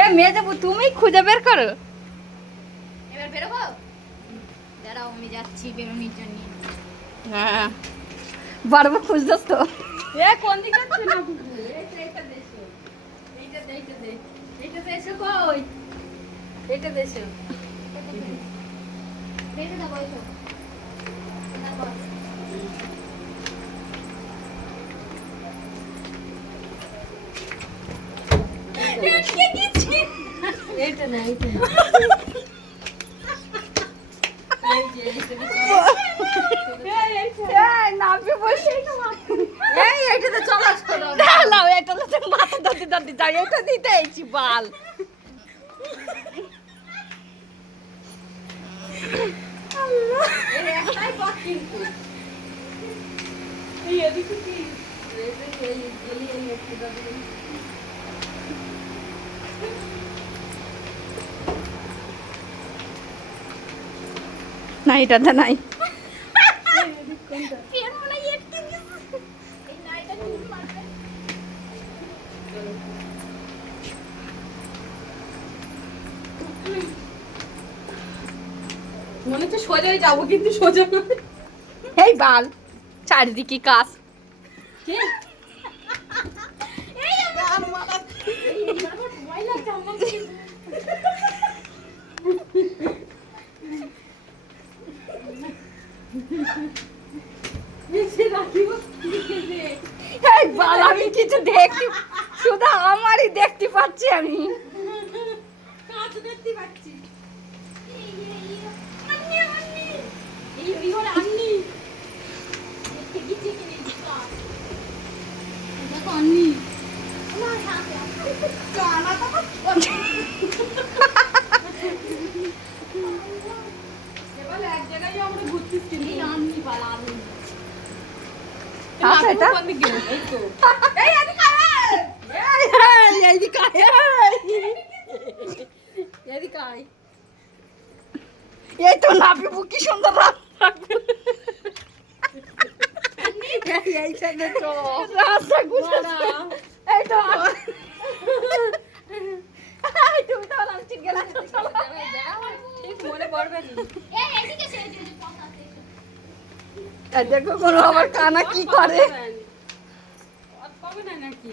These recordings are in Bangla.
এ মেয়ে যাবো, তুমি খুঁজে বের করো। এবার বেরোবো, দাঁড়াও আমি যাচ্ছি বেরোনির জন্য। হ্যাঁ বারবার খুঁজতেছ তো। এ কোন দিকে যাচ্ছে না বুবু? এইটা দেশো, এইটা দে, এইটা দেশো কই? এইটা দেশো, বেরো না বইছো। তারপর এইটা না, এইটা না। নামবে বসে এইটাতে চলাস করো। লাও, এটা তো মাথা ধরতে ধরতে যাই, এটা দিতে আইছি বাল। এর একটাই পথ কিন্তু। এই এদিকে কি? এই একটু দাও। না এটাতে নাই। পেন মনে হয় একটু গেছে। এই নাইটা কি মারবে? মনে হচ্ছে সোজাই যাবো কিন্তু সোজা না। এই বাল, চারিদিকে কাজ। কি? এই আমার মাথা, এই আমার ভয় লাগছে আমার। নিচে রাখিব ঠিক আছে। এই বাল, আমি কিছু দেখতে, শুধু আমারই দেখতে পাচ্ছি আমি। কাজ দেখতে পাচ্ছি। আন্নি আন্নি, এই হলো আন্নি। দেখতে গিয়ে কি নেই কাজ। দেখো আন্নি আমার সাথে কানা তো এবার এক জায়গায় আমরা ঘুরতেছি এই আন্নি বালা আন্নি। আচ্ছা এটা কোন দিকে? এই তো এই এদিকে আয়, এইদিকে এদিকে আয়। এই তো নাবিবু, কি সুন্দর রাস্তা। এইখানে তো রাস্তা গুছাচ্ছ। এই তো এই তুমি তো বললাম ঠিক গেলা। ঠিক মনে পড়বে না। এই এদিকে সে যে কথা আছে এই দেখো কোনো আমার কানা কি করে। অত পাবে না নাকি?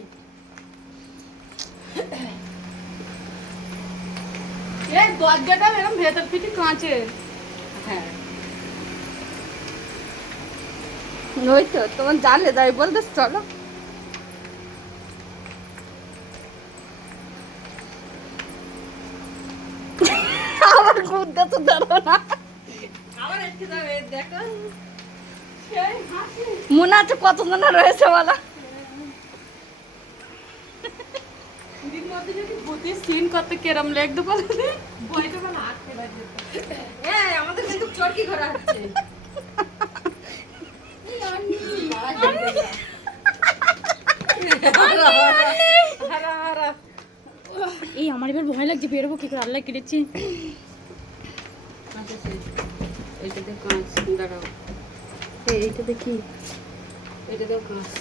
এই দরজাটা এরকম ভেতর পিটি কাঁচের। হ্যাঁ ওই তো তোমার জানলে তাই বলতে চলো। আবার ঘুরতে তো ধরো না। আবার একটু যাবে দেখো। সেই হাসি। মনে আছে কতজন রয়েছে বলা। দিন মধ্যে যদি ভূতের সিন করতে কেরম লাগতে পারে ভয়টা মানে আটকে রাখবে। এই আমাদের কিন্তু চরকি ঘোরা হচ্ছে। এই আন্নি মারা যাবে। হারা হারা। এই আমার এবার ভয় লাগছে, বেরোবো কি করে, আল্লাহ কেটেছি। আচ্ছা এইটাতে কাঁচ, দাঁড়াও এইটাতে কি, এইটাতেও কাঁচ।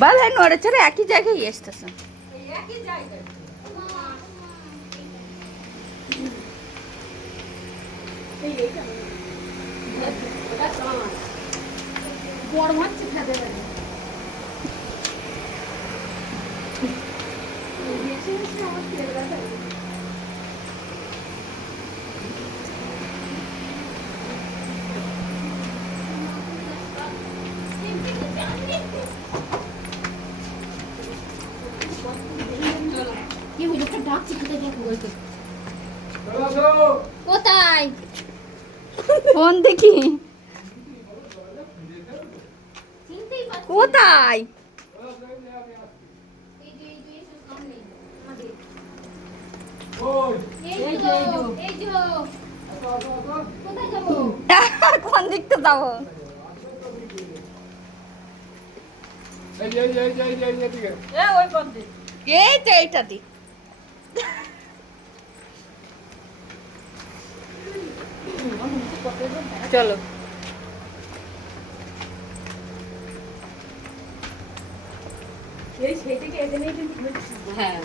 বল হ্যাঁ নড়ে চড়ে একই জায়গায় এসতেছে। গরম হচ্ছে খেতে পারে। কোথায় ফোন দেখি কোথায়। কোন দিকতে যাবো? এই তো এইটা দিক। চলো এই সেইটাকে এখানেই কিন্তু ঘুরছি। হ্যাঁ